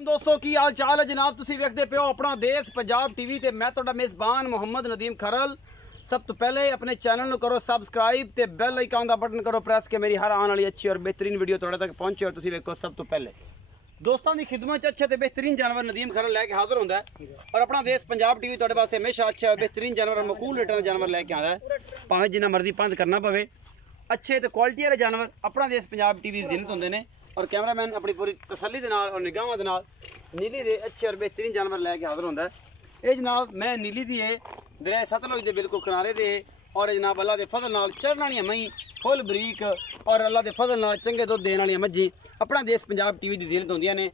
दोस्तों की हाल चाल है जनाब, तुसी वेखदे पे हो अपना देश पंजाब टीवी ते मैं तुहाडा मेज़बान मोहम्मद नदीम खरल। सब तो पहले अपने चैनल को करो सबसक्राइब ते बेल आइकन का बटन करो प्रेस के मेरी हर आने वाली अच्छी और बेहतरीन वीडियो तुहाडे तक पहुंचे और तुसी वेखो सब तो पहले। दोस्तों की खिदमत अच्छे ते बेहतरीन जानवर नदीम खरल लैके हाजिर होंदा है और अपना देश पंजाब टीवी तुहाडे वास्ते हमेशा अच्छा बेहतरीन जानवर मकूल रेटां दे जानवर लैके आंदा है, भावें जिन्ना मर्जी पंद करना पवे। अच्छे तो क्वालिटी वाले जानवर अपना देश पंजाब टीवी जिन्नत होंदे ने और कैमरामैन अपनी पूरी तसल्ली दे नाल और निगाहां दे नाल नीली दे अच्छे और बेहतरीन जानवर लैके हाजिर होंदा है। ये जनाब मैं नीली दी है दरिया सतलुज के बिल्कुल किनारे दे और जनाब अल्लाह के फजल नाल चढ़न वाली मई फुल बरीक और अल्लाह के फजल नाल चंगे दुध देने वाली मज्जी अपना देश पंजाब टीवी की जीनत होंदियां ने।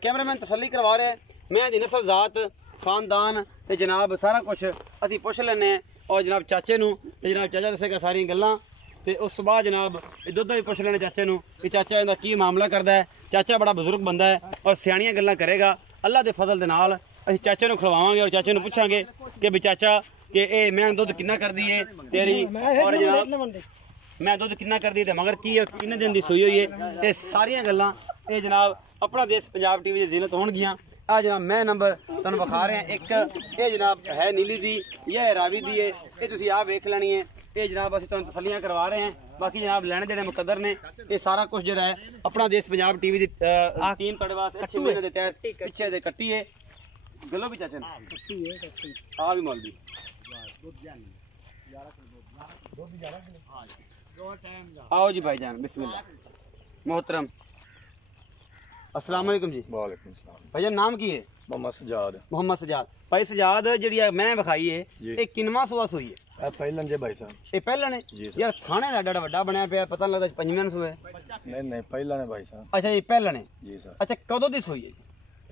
कैमरामैन तसल्ली करवा रहा है, मैं दी नस्ल जात खानदान ते जनाब सारा कुछ असी पुछ लैने और जनाब चाचे नूं जनाब चाचा दसेगा सारी गल्लां ते उस तो बाद जनाब दुद्ध भी पुछ लेने चाचे नूं कि चाचा इहदा की मामला करदा है। चाचा बड़ा बुजुर्ग बंदा है और सियाणियां गल्लां करेगा। अल्लाह के फजल दे नाल असीं चाचे नूं खिलवावांगे और चाचे नूं पुछांगे कि भी चाचा कि ए मैं दुद्ध किन्ना करदी है तेरी और जनाब मैं दुद्ध किन्ना करदी ते मगर की किन्ने दिन दी सूई होई है। ये सारियां गल्लां ये जनाब अपना देश पंजाब टीवी दी जीनत होणगियां। आ जनाब मैं नंबर तुहानूं विखा रहे हैं, एक ये जनाब है नीली दी या है रावी दी है, ये तुसीं आ वेख लैनी है। ये जनाब असीं तुहानूं तसल्लियां करवा रहे हैं, बाकी जनाब लैने देने मुकद्दर ने। ये सारा कुछ जो है अपना देश पंजाब टीवी की टीम तुहाडे वास्ते अच्छे महीने के तहत पिछे दे कट्टी है गलो भी चाचा आ भी मौलवी आओ जी भाईजान बिस्मिल्लाह मोहतरम अस्सलाम वालेकुम जी। वालेकुम सलाम। भाईजान नाम की है? मोहम्मद सजाद। मोहम्मद सजाद। भाई सजाद जी मैं विखाई है ये किनवा सूआ सूई है? पहलन जे भाई साहब, ये पहला ने यार थाने दा डड़ा वड्डा बनया पिया, पता नहीं लगदा पंजवें सूए। नहीं नहीं पहला ने भाई साहब। अच्छा ये पहला ने जी सर। अच्छा कदों दी सूई है?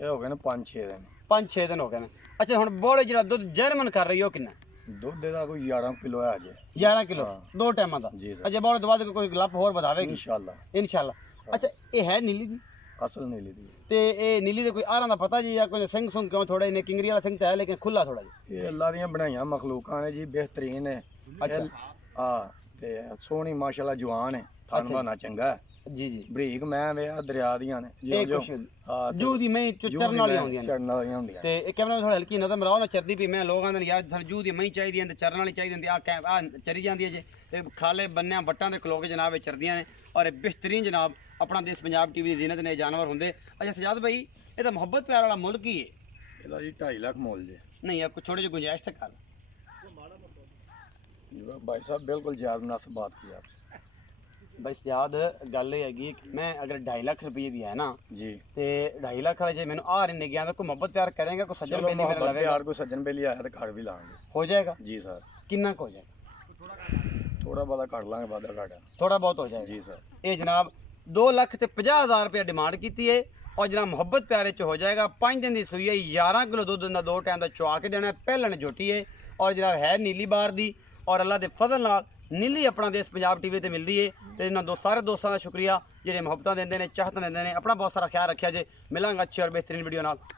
ये हो गए ना 5-6 दिन। 5-6 दिन हो गए ने। अच्छा हुण बोले जरा दुध जर्मन कर रही हो किन्ना? दुध दा कोई 11 किलो है अजे। 11 किलो दो टाइम दा जी सर। अच्छा बोले तो बाद कोई गलप होर बतावेगी इंशाल्लाह इंशाल्लाह। अच्छा ये है नीली दी? असल नीली दी। ते ए नीली दे कोई आरां दा पता जी या कोई सिंह सुंह क्यों थोड़े ने किंगरी वाला सिंह तो है लेकिन खुला थोड़ा जी? ये अल्लाह दियां बनाईयां मखलूकां ने जी, बेहतरीन है। अच्छा हां ते सोहनी माशाल्लाह जवान है, थान बना चंगा है जी जी बरीक मैं वे दरिया दियां ने ए कुछ जू दी मैं चरण वाली होंदी चढ़न वाली होंदी ते ए कैमरा थोड़ा हल्की नजर मराओ ना चरदी भी मैं लोग आंदे यार थर जू दी मैं चाहिदी ते चरण वाली चाहिदी आ चरी जांदी है जे ते खाले बन्ने बट्टां दे खलो के जनाब चरदियां ने और बेहतरीन जनाब अपना देश पंजाब टीवी दी जीनत ने जानवर होंदे। अच्छा सजाद भाई ये मोहब्बत प्यार वाला मुल्क ही है? ਇਹਦਾ जी 2.5 लाख मोल जे। नहीं आपको छोटे जी गुंजाइश तक कर भाई साहब बिल्कुल जायज मुनासिब बात की आपसे। भाई सजाद गल ये हैगी मैं अगर 2.5 लाख रुपये दी है ना जी ते 2.5 लाख वाले जे मैंने आ रही ने गया तो कोई मोहब्बत प्यार करेंगे कोई सज्जन बेली मेरा मोहब्बत लगेगा प्यार कोई सज्जन बेली आया तो घर भी लाएंगे हो जाएगा जी सर। किन्ना को हो जाएगा? थोड़ा बहुत कर लांगे वादा घाटा थोड़ा बहुत हो जाएगा जी सर। ये जनाब 2,50,000 रुपया डिमांड की है और जनाब मोहब्बत प्यारे च हो जाएगा। 5 दिन की सूई है, 11 किलो दुध दिंदा, 2 टाइम का चुआ के देना है। पहले ने जोटी है और जनाब है नीली बार दी और अल्लाह के फजल नाल नीली अपना देश पंजाब टीवी ते मिलती है। तो इन्होंने सारे दोस्तों का शुक्रिया जेडे मोहब्बत देंगे ने चाहत देंगे ने। अपना बहुत सारा ख्याल रखा जे। मिलांगा अच्छी और बेहतरीन वीडियो नाल।